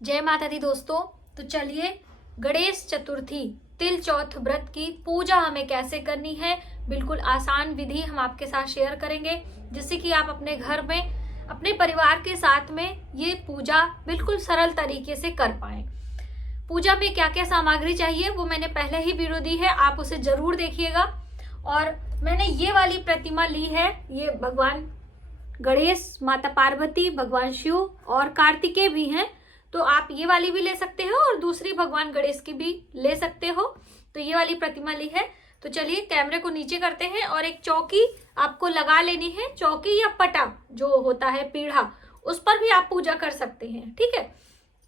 जय माता दी दोस्तों। तो चलिए, गणेश चतुर्थी तिल चौथ व्रत की पूजा हमें कैसे करनी है, बिल्कुल आसान विधि हम आपके साथ शेयर करेंगे, जिससे कि आप अपने घर में अपने परिवार के साथ में ये पूजा बिल्कुल सरल तरीके से कर पाएं। पूजा में क्या क्या सामग्री चाहिए वो मैंने पहले ही वीडियो दी है, आप उसे जरूर देखिएगा। और मैंने ये वाली प्रतिमा ली है, ये भगवान गणेश, माता पार्वती, भगवान शिव और कार्तिकेय भी हैं, तो आप ये वाली भी ले सकते हो और दूसरी भगवान गणेश की भी ले सकते हो। तो ये वाली प्रतिमा ली है। तो चलिए कैमरे को नीचे करते हैं और एक चौकी आपको लगा लेनी है। चौकी या पटा जो होता है पीढ़ा, उस पर भी आप पूजा कर सकते हैं, ठीक है।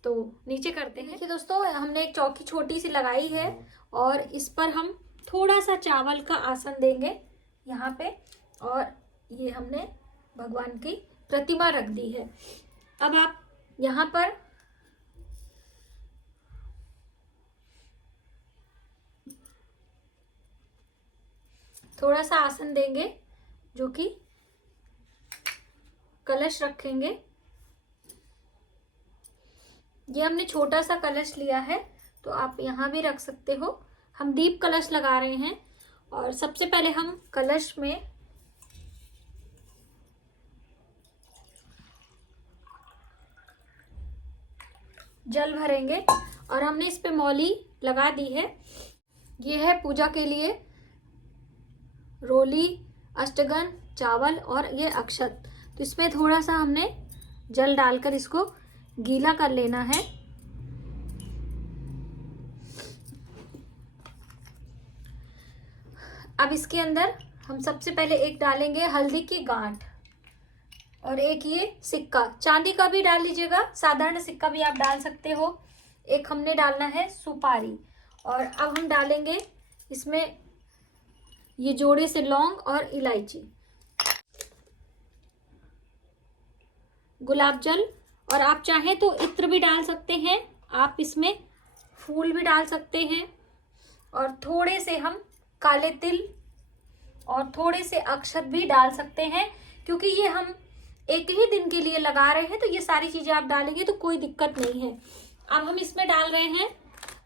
तो नीचे करते हैं। देखिए दोस्तों, हमने एक चौकी छोटी सी लगाई है और इस पर हम थोड़ा सा चावल का आसन देंगे यहाँ पे, और ये हमने भगवान की प्रतिमा रख दी है। अब आप यहाँ पर थोड़ा सा आसन देंगे, जो कि कलश रखेंगे। ये हमने छोटा सा कलश लिया है, तो आप यहाँ भी रख सकते हो। हम दीप कलश लगा रहे हैं और सबसे पहले हम कलश में जल भरेंगे और हमने इस पे मौली लगा दी है। ये है पूजा के लिए रोली, अष्टगन, चावल और ये अक्षत। तो इसमें थोड़ा सा हमने जल डालकर इसको गीला कर लेना है। अब इसके अंदर हम सबसे पहले एक डालेंगे हल्दी की गांठ और एक ये सिक्का, चांदी का भी डाल लीजिएगा, साधारण सिक्का भी आप डाल सकते हो। एक हमने डालना है सुपारी, और अब हम डालेंगे इसमें ये जोड़े से लौंग और इलायची, गुलाब जल, और आप चाहें तो इत्र भी डाल सकते हैं, आप इसमें फूल भी डाल सकते हैं, और थोड़े से हम काले तिल और थोड़े से अक्षत भी डाल सकते हैं। क्योंकि ये हम एक ही दिन के लिए लगा रहे हैं, तो ये सारी चीजें आप डालेंगे तो कोई दिक्कत नहीं है। अब हम इसमें डाल रहे हैं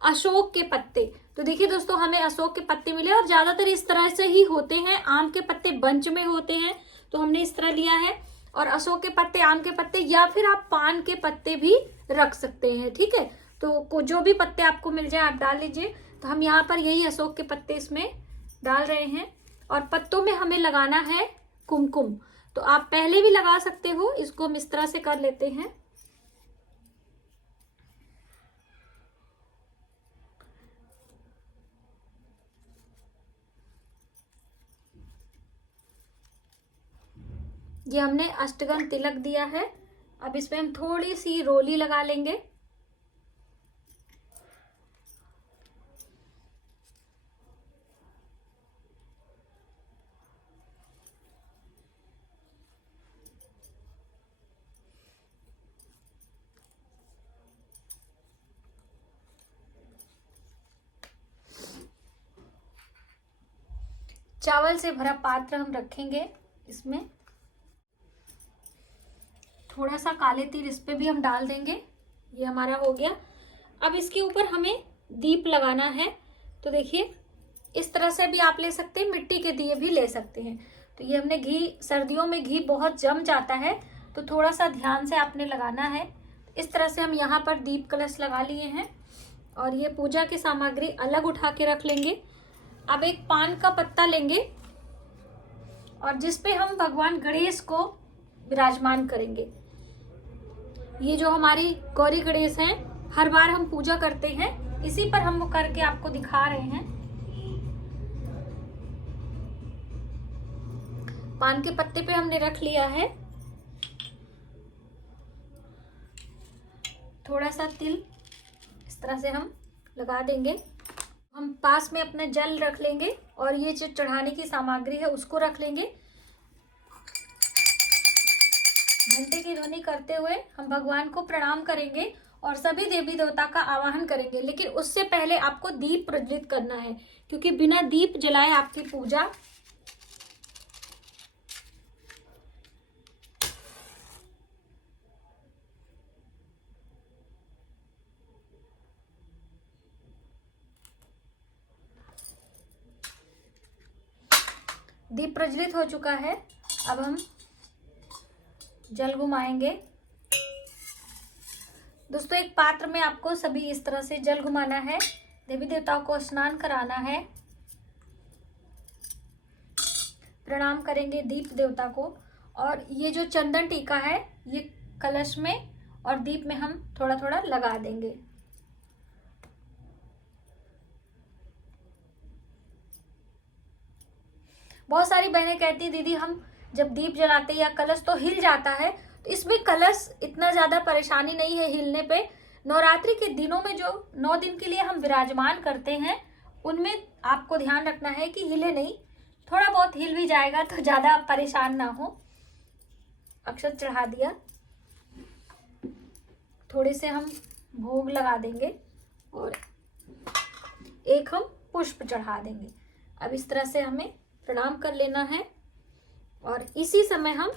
अशोक के पत्ते। तो देखिए दोस्तों, हमें अशोक के पत्ते मिले और ज्यादातर इस तरह से ही होते हैं, आम के पत्ते बंच में होते हैं, तो हमने इस तरह लिया है। और अशोक के पत्ते, आम के पत्ते, या फिर आप पान के पत्ते भी रख सकते हैं, ठीक है। तो जो भी पत्ते आपको मिल जाए आप डाल लीजिए। तो हम यहाँ पर यही अशोक के पत्ते इसमें डाल रहे हैं, और पत्तों में हमें लगाना है कुमकुम। तो आप पहले भी लगा सकते हो, इसको हम इस तरह से कर लेते हैं। ये हमने अष्टगन तिलक दिया है। अब इसमें हम थोड़ी सी रोली लगा लेंगे। चावल से भरा पात्र हम रखेंगे, इसमें थोड़ा सा काले तिल इस पे भी हम डाल देंगे। ये हमारा हो गया। अब इसके ऊपर हमें दीप लगाना है। तो देखिए, इस तरह से भी आप ले सकते हैं, मिट्टी के दिए भी ले सकते हैं। तो ये हमने घी, सर्दियों में घी बहुत जम जाता है, तो थोड़ा सा ध्यान से आपने लगाना है। इस तरह से हम यहाँ पर दीप कलश लगा लिए हैं, और ये पूजा की सामग्री अलग उठा के रख लेंगे। अब एक पान का पत्ता लेंगे और जिसपे हम भगवान गणेश को विराजमान करेंगे। ये जो हमारी गौरी गणेश हैं, हर बार हम पूजा करते हैं, इसी पर हम करके आपको दिखा रहे हैं। पान के पत्ते पे हमने रख लिया है। थोड़ा सा तिल इस तरह से हम लगा देंगे। हम पास में अपना जल रख लेंगे और ये जो चढ़ाने की सामग्री है उसको रख लेंगे। घंटे की ध्वनि करते हुए हम भगवान को प्रणाम करेंगे और सभी देवी देवता का आवाहन करेंगे। लेकिन उससे पहले आपको दीप प्रज्वलित करना है, क्योंकि बिना दीप जलाए आपकी पूजा दीप प्रज्वलित हो चुका है। अब हम जल घुमाएंगे। दोस्तों, एक पात्र में आपको सभी इस तरह से जल घुमाना है। देवी देवताओं को स्नान कराना है। प्रणाम करेंगे दीप देवता को। और ये जो चंदन टीका है ये कलश में और दीप में हम थोड़ा थोड़ा लगा देंगे। बहुत सारी बहनें कहती है दीदी हम जब दीप जलाते या कलश तो हिल जाता है, तो इसमें कलश इतना ज्यादा परेशानी नहीं है हिलने पे। नवरात्रि के दिनों में जो 9 दिन के लिए हम विराजमान करते हैं उनमें आपको ध्यान रखना है कि हिले नहीं, थोड़ा बहुत हिल भी जाएगा तो ज्यादा आप परेशान ना हो। अक्षत चढ़ा दिया, थोड़े से हम भोग लगा देंगे और एक हम पुष्प चढ़ा देंगे। अब इस तरह से हमें प्रणाम कर लेना है और इसी समय हम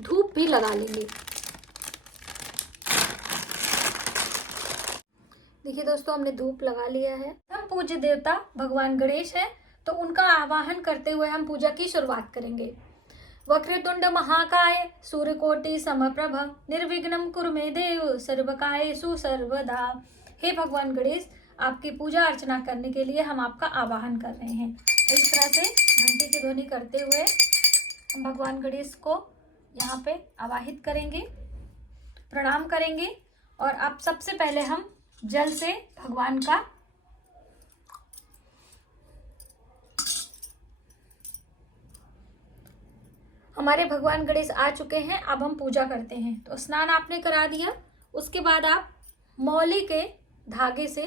धूप भी लगा लेंगे। देखिए दोस्तों, हमने धूप लगा लिया है। हम पूज्य देवता भगवान गणेश हैं, तो उनका आवाहन करते हुए हम पूजा की शुरुआत करेंगे। वक्रतुंड महाकाय सूर्यकोटि समप्रभ निर्विघ्नं कुरु मे देव सर्वकार्येषु सर्वदा। हे भगवान गणेश, आपकी पूजा अर्चना करने के लिए हम आपका आवाहन कर रहे हैं। इस तरह से घंटी की ध्वनि करते हुए हम भगवान गणेश को यहाँ पे आवाहित करेंगे, प्रणाम करेंगे। और अब सबसे पहले हम जल से भगवान का हमारे भगवान गणेश आ चुके हैं। अब हम पूजा करते हैं। तो स्नान आपने करा दिया, उसके बाद आप मौली के धागे से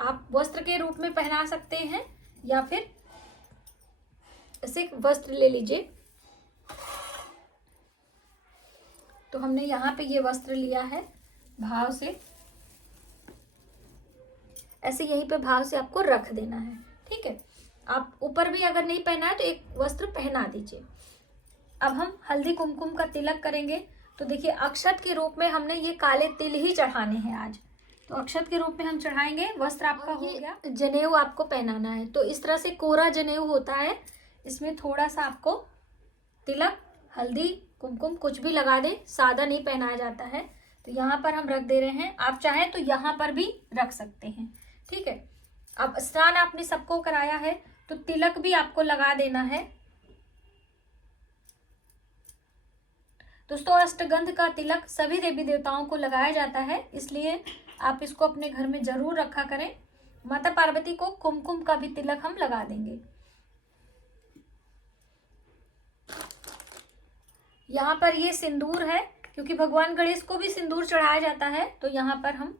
आप वस्त्र के रूप में पहना सकते हैं या फिर ऐसे वस्त्र ले लीजिए। तो हमने यहाँ पे ये वस्त्र लिया है भाव से, ऐसे यहीं पे भाव से आपको रख देना है। ठीक है, आप ऊपर भी अगर नहीं पहना है तो एक वस्त्र पहना दीजिए। अब हम हल्दी कुमकुम का तिलक करेंगे। तो देखिए, अक्षत के रूप में हमने ये काले तिल ही चढ़ाने हैं आज, तो अक्षत के रूप में हम चढ़ाएंगे। वस्त्र आपका हो गया। जनेऊ आपको पहनाना है, तो इस तरह से कोरा जनेऊ होता है, इसमें थोड़ा सा आपको तिलक, हल्दी, कुमकुम कुछ भी लगा दें, सादा नहीं पहनाया जाता है। तो यहाँ पर हम रख दे रहे हैं, आप चाहें तो यहाँ पर भी रख सकते हैं। ठीक है, अब स्नान आपने सबको कराया है तो तिलक भी आपको लगा देना है। दोस्तों, अष्टगंध का तिलक सभी देवी देवताओं को लगाया जाता है, इसलिए आप इसको अपने घर में जरूर रखा करें। माता पार्वती को कुमकुम का भी तिलक हम लगा देंगे। यहाँ पर ये सिंदूर है, क्योंकि भगवान गणेश को भी सिंदूर चढ़ाया जाता है, तो यहाँ पर हम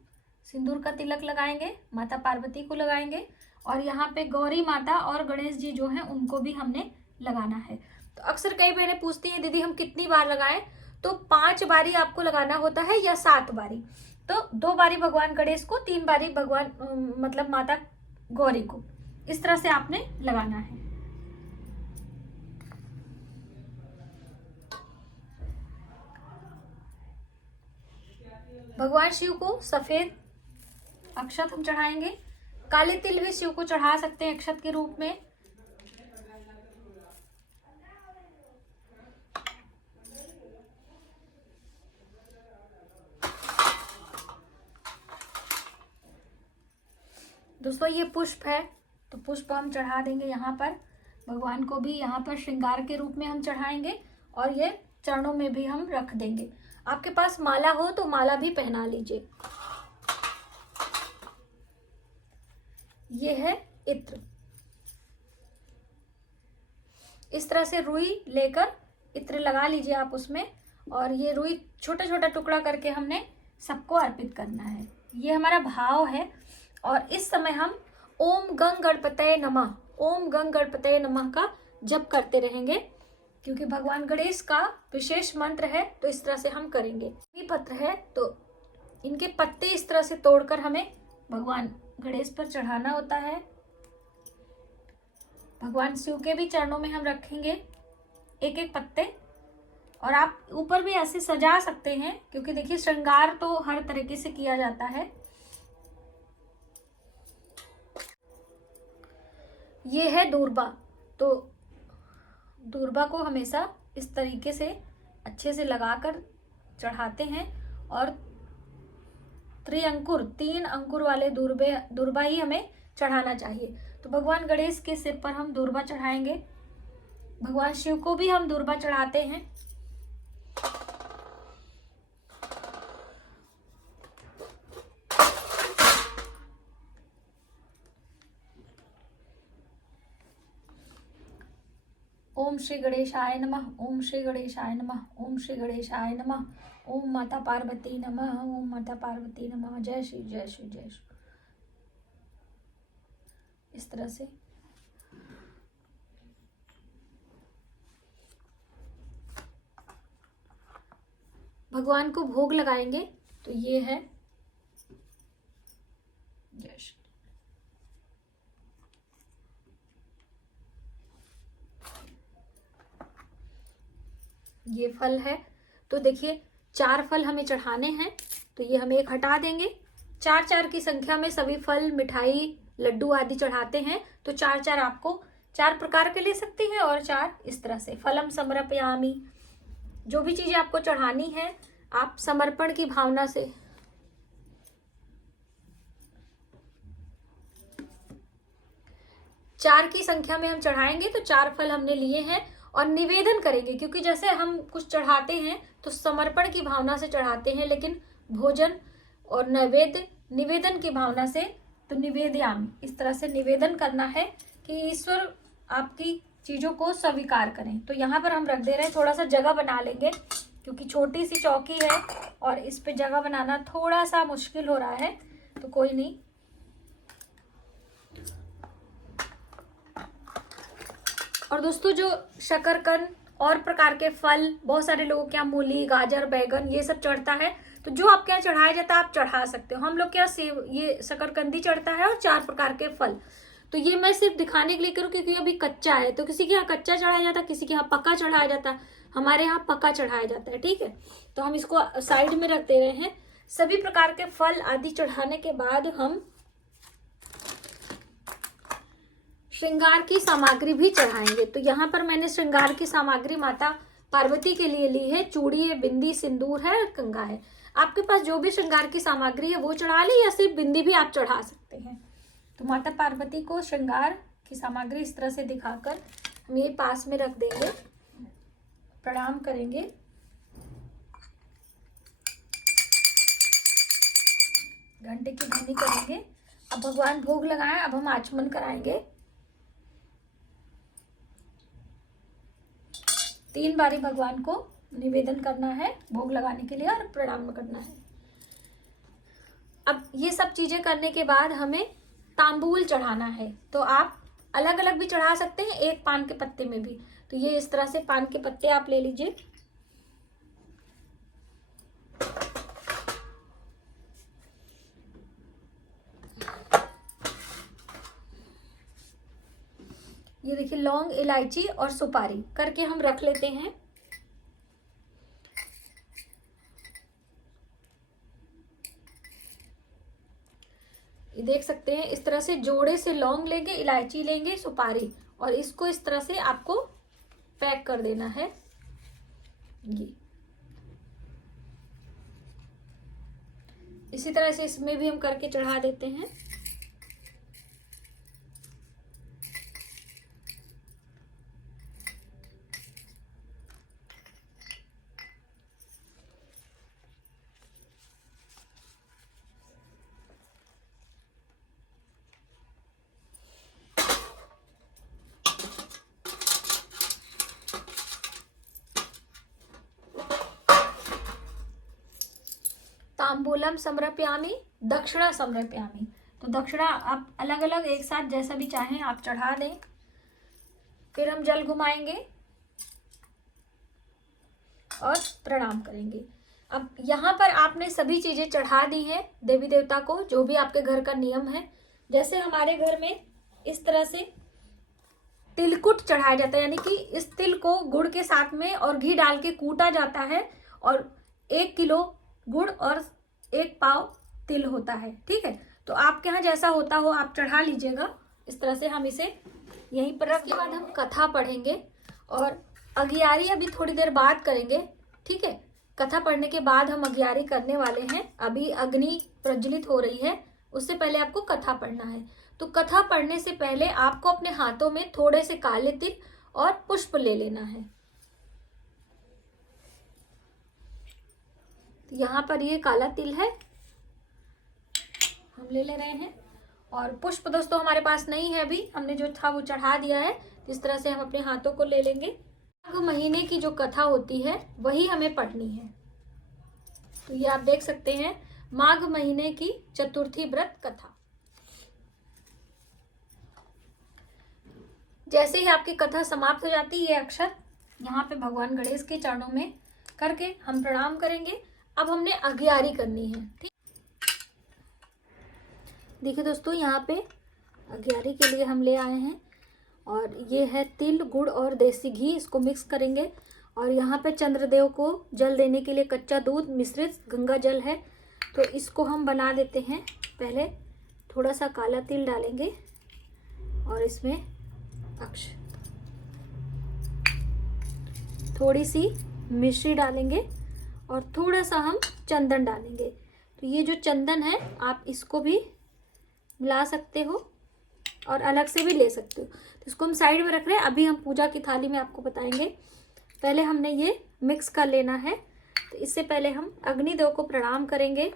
सिंदूर का तिलक लगाएंगे, माता पार्वती को लगाएंगे। और यहाँ पे गौरी माता और गणेश जी जो हैं उनको भी हमने लगाना है। तो अक्सर कई बहनें पूछती हैं दीदी हम कितनी बार लगाएं, तो 5 बारी आपको लगाना होता है या 7 बारी। तो 2 बारी भगवान गणेश को, 3 बारी भगवान मतलब माता गौरी को, इस तरह से आपने लगाना है। भगवान शिव को सफेद अक्षत हम चढ़ाएंगे। काले तिल भी शिव को चढ़ा सकते हैं अक्षत के रूप में। दोस्तों, ये पुष्प है, तो पुष्प हम चढ़ा देंगे यहाँ पर। भगवान को भी यहाँ पर श्रृंगार के रूप में हम चढ़ाएंगे और ये चरणों में भी हम रख देंगे। आपके पास माला हो तो माला भी पहना लीजिए। ये है इत्र। इस तरह से रुई लेकर इत्र लगा लीजिए आप उसमें, और ये रुई छोटा छोटा टुकड़ा करके हमने सबको अर्पित करना है। ये हमारा भाव है। और इस समय हम ओम गंग गणपतये नमः, ओम गंग गणपतये नमः का जप करते रहेंगे, क्योंकि भगवान गणेश का विशेष मंत्र है, तो इस तरह से हम करेंगे। ये पत्र है तो इनके पत्ते इस तरह से तोड़कर हमें भगवान गणेश पर चढ़ाना होता है। भगवान शिव के भी चरणों में हम रखेंगे एक एक पत्ते, और आप ऊपर भी ऐसे सजा सकते हैं, क्योंकि देखिए श्रृंगार तो हर तरीके से किया जाता है। ये है दूर्बा, तो दूर्वा को हमेशा इस तरीके से अच्छे से लगाकर चढ़ाते हैं और त्रिअंकुर 3 अंकुर वाले दूर्वा ही हमें चढ़ाना चाहिए। तो भगवान गणेश के सिर पर हम दूर्वा चढ़ाएंगे। भगवान शिव को भी हम दूर्वा चढ़ाते हैं। ओम श्री गणेशाय नमः, ओम श्री गणेशाय नमः, ओम श्री गणेशाय नमः, ओम माता पार्वती नमः, ओम माता पार्वती नमः। जय श्री जय श्री जय श्री। इस तरह से भगवान को भोग लगाएंगे। तो ये है जय श्री। ये फल है, तो देखिए 4 फल हमें चढ़ाने हैं। तो ये हम एक हटा देंगे। 4 की संख्या में सभी फल, मिठाई, लड्डू आदि चढ़ाते हैं। तो 4 आपको 4 प्रकार के ले सकते हैं और 4 इस तरह से। फलम समर्पयामि, जो भी चीजें आपको चढ़ानी है आप समर्पण की भावना से चार की संख्या में हम चढ़ाएंगे। तो 4 फल हमने लिए हैं और निवेदन करेंगे, क्योंकि जैसे हम कुछ चढ़ाते हैं तो समर्पण की भावना से चढ़ाते हैं, लेकिन भोजन और निवेदन की भावना से। तो निवेदयामि, इस तरह से निवेदन करना है कि ईश्वर आपकी चीजों को स्वीकार करें। तो यहाँ पर हम रख दे रहे हैं। थोड़ा सा जगह बना लेंगे क्योंकि छोटी सी चौकी है और इस पे जगह बनाना थोड़ा सा मुश्किल हो रहा है। तो कोई नहीं। और दोस्तों, जो शकरकंद और प्रकार के फल, बहुत सारे लोगों के यहाँ मूली, गाजर, बैगन ये सब चढ़ता है। तो जो आपके यहाँ चढ़ाया जाता है आप चढ़ा सकते हो। हम लोग के यहाँ सेब, ये शकरकंदी चढ़ता है और 4 प्रकार के फल। तो ये मैं सिर्फ दिखाने के लिए करूँ क्योंकि अभी कच्चा है। तो किसी के यहाँ कच्चा चढ़ाया जाता है, किसी के यहाँ पक्का चढ़ाया जाता है। हमारे यहाँ पक्का चढ़ाया जाता है। ठीक है, तो हम इसको साइड में रख दे रहे हैं। सभी प्रकार के फल आदि चढ़ाने के बाद हम श्रृंगार की सामग्री भी चढ़ाएंगे। तो यहाँ पर मैंने श्रृंगार की सामग्री माता पार्वती के लिए ली है। चूड़ी है, बिंदी, सिंदूर है, कंगा है। आपके पास जो भी श्रृंगार की सामग्री है वो चढ़ा ले, या सिर्फ बिंदी भी आप चढ़ा सकते हैं। तो माता पार्वती को श्रृंगार की सामग्री इस तरह से दिखाकर हम ये पास में रख देंगे, प्रणाम करेंगे। घंटे की ध्वनि करेंगे। अब भगवान भोग लगाएं। अब हम आचमन कराएंगे। 3 बारी भगवान को निवेदन करना है भोग लगाने के लिए और प्रणाम करना है। अब ये सब चीजें करने के बाद हमें तांबूल चढ़ाना है। तो आप अलग अलग भी चढ़ा सकते हैं, एक पान के पत्ते में भी। तो ये इस तरह से पान के पत्ते आप ले लीजिए। ये देखिए, लौंग, इलायची और सुपारी करके हम रख लेते हैं। ये देख सकते हैं, इस तरह से जोड़े से लौंग लेंगे, इलायची लेंगे, सुपारी, और इसको इस तरह से आपको पैक कर देना है। ये इसी तरह से इसमें भी हम करके चढ़ा देते हैं। तांबूलम समर्पयामि, दक्षिणा समर्पयामि। तो दक्षिणा आप अलग अलग एक साथ जैसा भी चाहें आप चढ़ा दें। फिर हम जल घुमाएंगे और प्रणाम करेंगे। अब यहाँ पर आपने सभी चीजें चढ़ा दी हैं देवी देवता को, जो भी आपके घर का नियम है। जैसे हमारे घर में इस तरह से तिलकुट चढ़ाया जाता है, यानी कि इस तिल को गुड़ के साथ में और घी डाल के कूटा जाता है, और 1 किलो गुड़ और 1 पाव तिल होता है। ठीक है, तो आपके यहाँ जैसा होता हो आप चढ़ा लीजिएगा। इस तरह से हम इसे यहीं पर रख के बाद हम कथा पढ़ेंगे और अघियारी अभी थोड़ी देर बाद करेंगे, ठीक है। कथा पढ़ने के बाद हम अघियारी करने वाले हैं। अभी अग्नि प्रज्वलित हो रही है, उससे पहले आपको कथा पढ़ना है। तो कथा पढ़ने से पहले आपको अपने हाथों में थोड़े से काले तिल और पुष्प ले लेना है। तो यहाँ पर ये काला तिल है, हम ले रहे हैं। और पुष्प दोस्तों हमारे पास नहीं है अभी, हमने जो था वो चढ़ा दिया है। इस तरह से हम अपने हाथों को ले लेंगे। माघ महीने की जो कथा होती है वही हमें पढ़नी है। तो ये आप देख सकते हैं, माघ महीने की चतुर्थी व्रत कथा। जैसे ही आपकी कथा समाप्त हो जाती है, ये अक्षर यहाँ पे भगवान गणेश के चरणों में करके हम प्रणाम करेंगे। अब हमने अघियारी करनी है, ठीक। देखिए दोस्तों, यहाँ पे अघियारी के लिए हम ले आए हैं और ये है तिल, गुड़ और देसी घी, इसको मिक्स करेंगे। और यहाँ पे चंद्रदेव को जल देने के लिए कच्चा दूध मिश्रित गंगा जल है, तो इसको हम बना देते हैं। पहले थोड़ा सा काला तिल डालेंगे और इसमें थोड़ी सी मिश्री डालेंगे और थोड़ा सा हम चंदन डालेंगे। तो ये जो चंदन है आप इसको भी मिला सकते हो और अलग से भी ले सकते हो। तो इसको हम साइड में रख रहे हैं, अभी हम पूजा की थाली में आपको बताएंगे। पहले हमने ये मिक्स कर लेना है। तो इससे पहले हम अग्निदेव को प्रणाम करेंगे,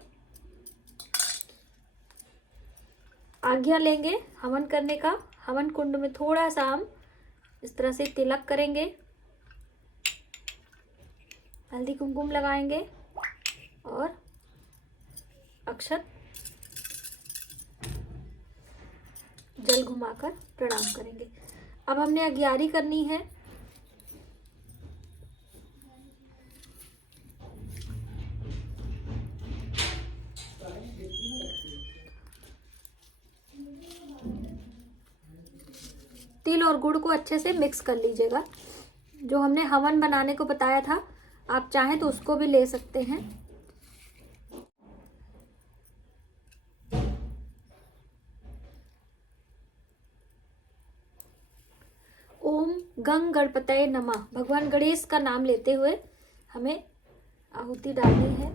आज्ञा लेंगे हवन करने का। हवन कुंड में थोड़ा सा हम इस तरह से तिलक करेंगे, हल्दी कुमकुम लगाएंगे और अक्षत जल घुमाकर प्रणाम करेंगे। अब हमने अघियारी करनी है। तिल और गुड़ को अच्छे से मिक्स कर लीजिएगा। जो हमने हवन बनाने को बताया था, आप चाहें तो उसको भी ले सकते हैं। ओम गंग गणपतये नमः, भगवान गणेश का नाम लेते हुए हमें आहुति डालनी है।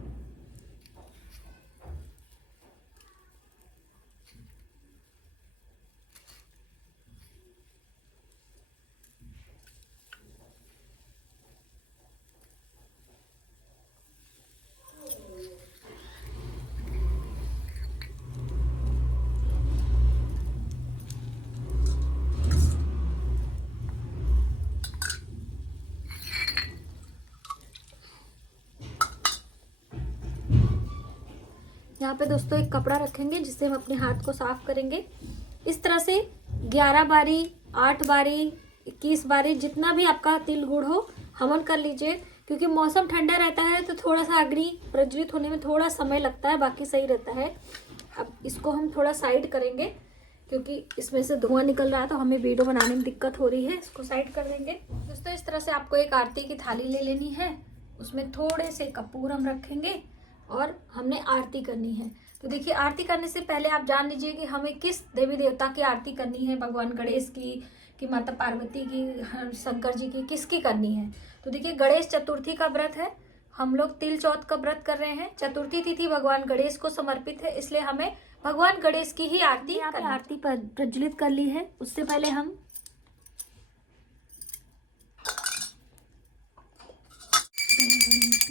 यहाँ पे दोस्तों एक कपड़ा रखेंगे जिससे हम अपने हाथ को साफ करेंगे। इस तरह से 11 बारी, 8 बारी, 21 बारी, जितना भी आपका तिल गुड़ हो हवन कर लीजिए। क्योंकि मौसम ठंडा रहता है तो थोड़ा सा अग्नि प्रज्वलित होने में थोड़ा समय लगता है, बाकी सही रहता है। अब इसको हम थोड़ा साइड करेंगे क्योंकि इसमें से धुआं निकल रहा है, तो हमें वीडियो बनाने में दिक्कत हो रही है। इसको साइड कर देंगे। दोस्तों इस तरह से आपको एक आरती की थाली ले लेनी है, उसमें थोड़े से कपूर हम रखेंगे और हमने आरती करनी है। तो देखिए, आरती करने से पहले आप जान लीजिए कि हमें किस देवी देवता की आरती करनी है, भगवान गणेश की, कि माता पार्वती की, शंकर जी की, किसकी करनी है। तो देखिए, गणेश चतुर्थी का व्रत है, हम लोग तिल चौथ का व्रत कर रहे हैं। चतुर्थी तिथि भगवान गणेश को समर्पित है, इसलिए हमें भगवान गणेश की ही आरती आरती प्रज्वलित कर ली है। उससे पहले हम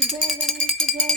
जय गणेश जय